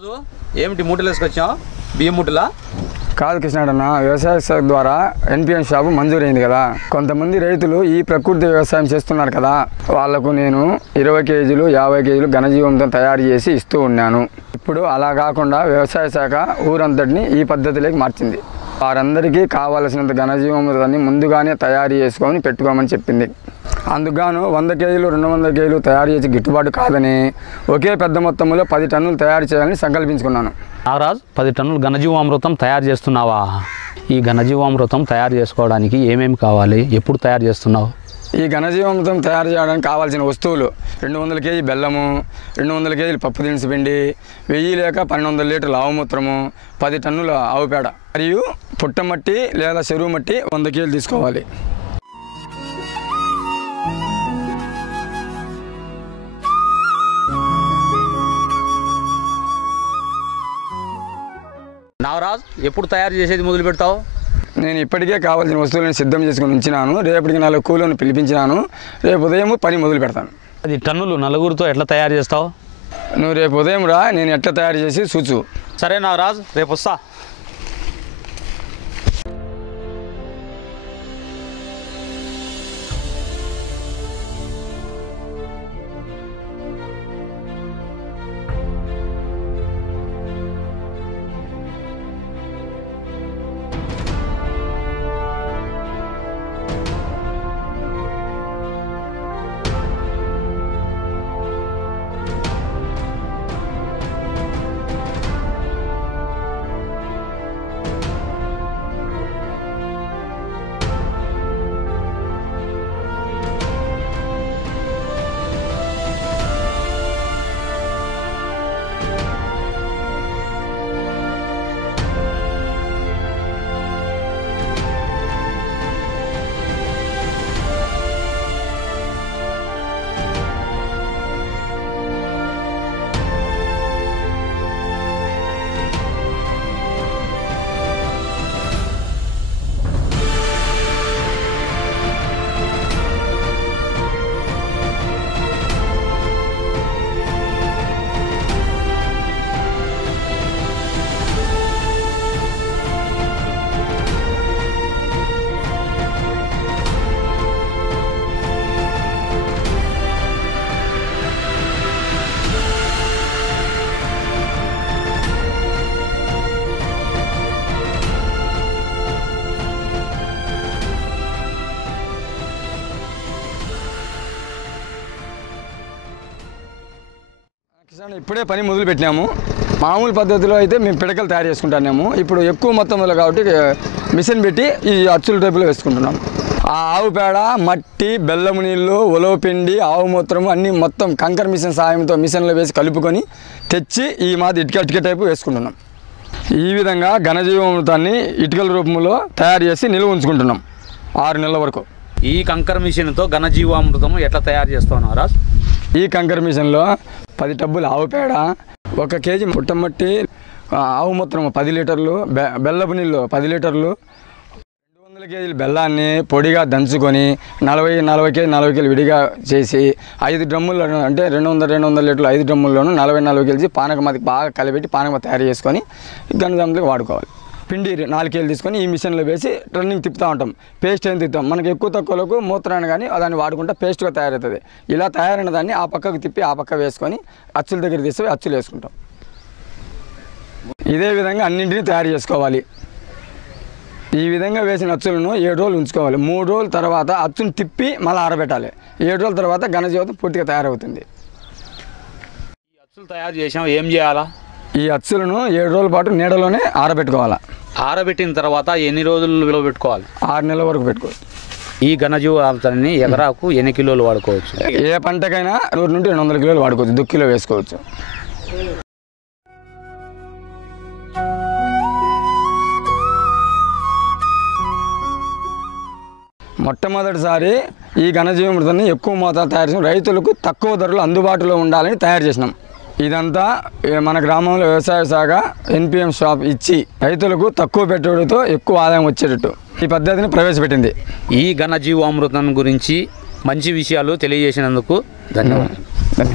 రాజు ఏమిటి మూటలు వేసుకొచ్చావు? బియ్యం మూటలా? కాదు కృష్ణాడన్న, వ్యవసాయ శాఖ ద్వారా ఎన్పిఎం షాపు మంజూరైంది కదా. కొంతమంది రైతులు ఈ ప్రకృతి వ్యవసాయం చేస్తున్నారు కదా, వాళ్లకు నేను 20 కేజీలు 50 కేజీలు ఘనజీవంతో తయారు చేసి ఇస్తూ ఉన్నాను. ఇప్పుడు అలా కాకుండా వ్యవసాయ శాఖ ఊరంతటిని ఈ పద్ధతిలోకి మార్చింది. వారందరికీ కావాల్సినంత ఘనజీవామృతాన్ని ముందుగానే తయారు చేసుకొని పెట్టుకోమని చెప్పింది. అందుకుగాను 100 కేజీలు 200 కేజీలు తయారు చేసి గిట్టుబాటు కాదని ఒకే పెద్ద మొత్తంలో 10 టన్నులు తయారు చేయాలని సంకల్పించుకున్నాను. నాగరాజ్, 10 టన్నులు ఘనజీవామృతం తయారు చేస్తున్నావా? ఈ ఘనజీవామృతం తయారు చేసుకోవడానికి ఏమేమి కావాలి, ఎప్పుడు తయారు చేస్తున్నావు? ఈ ఘనజీవామృతం తయారు చేయడానికి కావాల్సిన వస్తువులు 200 కేజీ బెల్లము, 200 కేజీలు పప్పు దినుసు పిండి, 1000 లేక 1200 లీటర్ల ఆవుమూత్రము, 10 టన్నుల ఆవు పేడ మరియు పుట్టమట్టి లేదా చెరువు మట్టి 100 కేజీలు తీసుకోవాలి. నాగరాజ్, ఎప్పుడు తయారు చేసేది మొదలు పెడతావు? నేను ఇప్పటికే కావాల్సిన వస్తువులను సిద్ధం చేసుకుని ఉంచినాను. రేపటికి 4 కూలీలను పిలిపించినాను. రేపు ఉదయం పని మొదలు పెడతాను. 10 టన్నులు నలుగురితో ఎట్లా తయారు చేస్తావు? నువ్వు రేపు ఉదయం రా, నేను ఎట్లా తయారు చేసి చూచు. సరే నాగరాజ్, రేపు వస్తా. ఇప్పుడే పని మొదలు పెట్టినాము. మామూలు పద్ధతిలో అయితే మేము పిడకలు తయారు చేసుకుంటున్నాము. ఇప్పుడు ఎక్కువ మొత్తంలో కాబట్టి మిషన్ పెట్టి ఈ అచ్చుల టైపులో వేసుకుంటున్నాము. ఆ ఆవు పేడ, మట్టి, బెల్లము నీళ్ళు, ఉలవ పిండి, ఆవు మూత్రము అన్నీ మొత్తం కంకర మిషన్ సాయంతో మిషన్లో వేసి కలుపుకొని తెచ్చి ఈ మాది ఇటుక టైపు వేసుకుంటున్నాం. ఈ విధంగా ఘనజీవామృతాన్ని ఇటుకల రూపంలో తయారు చేసి నిల్వ ఉంచుకుంటున్నాం 6 నెలల వరకు. ఈ కంకర మిషన్తో ఘనజీవామృతం ఎట్లా తయారు చేస్తావు నాగరాజ్? ఈ కంకర మిషన్లో 10 టబ్బులు ఆవు పేడ, 1 కేజీ పుట్టమట్టి, ఆవు మూత్రం 10 లీటర్లు, బెల్లపు నీళ్ళు 10 లీటర్లు, 200 కేజీల బెల్లాన్ని పొడిగా దంచుకొని 40 కేజీలు విడిగా చేసి 5 డ్రమ్ముల్లో అంటే 200 లీటర్లు 5 డ్రమ్ముల్లోనూ 40 కేజీ పానకమది బాగా కలిపెట్టి పానకమ తయారు చేసుకొని గణజంలోకి వాడుకోవాలి. పిండి 4 కేజీలు తీసుకొని ఈ మిషన్లో వేసి రన్నింగ్ తిప్పుతూ ఉంటాం. పేస్ట్ ఏం తిప్పుతాం, మనకి ఎక్కువ తక్కువలకు మూత్రాన్ని కానీ దాన్ని వాడుకుంటే పేస్ట్గా తయారవుతుంది. ఇలా తయారైన దాన్ని ఆ పక్కకు తిప్పి ఆ పక్క వేసుకొని అచ్చుల దగ్గర తీసుకొని అచ్చులు వేసుకుంటాం. ఇదే విధంగా అన్నింటినీ తయారు చేసుకోవాలి. ఈ విధంగా వేసిన అచ్చులను 7 రోజులు ఉంచుకోవాలి. 3 రోజుల తర్వాత అచ్చును తిప్పి మళ్ళీ ఆరబెట్టాలి. 7 రోజుల తర్వాత ఘనజీవామృతం పూర్తిగా తయారవుతుంది. ఈ అచ్చులు తయారు చేసాం, ఏం చేయాలా? ఈ అచ్చులను 7 రోజుల పాటు నీడలోనే ఆరబెట్టుకోవాలి. ఆరబెట్టిన తర్వాత ఎన్ని రోజులు విలువ పెట్టుకోవాలి? 6 నెలల వరకు పెట్టుకోవచ్చు. ఈ ఘనజీవామృతాన్ని ఎకరాకు ఎన్ని కిలోలు వాడుకోవచ్చు? ఏ పంటకైనా 100 నుండి 200 కిలోలు వాడుకోవచ్చు. దుక్కిలో వేసుకోవచ్చు. మొట్టమొదటిసారి ఈ ఘనజీవామృతాన్ని ఎక్కువ మోతాదు తయారు చేసి రైతులకు తక్కువ ధరలు అందుబాటులో ఉండాలని తయారు చేసినాం. ఇదంతా మన గ్రామంలో వ్యవసాయ శాఖ ఎన్పిఎం షాప్ ఇచ్చి రైతులకు తక్కువ పెట్టుబడితో ఎక్కువ ఆదాయం వచ్చేటట్టు ఈ పద్ధతిని ప్రవేశపెట్టింది. ఈ ఘనజీవామృతం గురించి మంచి విషయాలు తెలియజేసినందుకు ధన్యవాదాలు.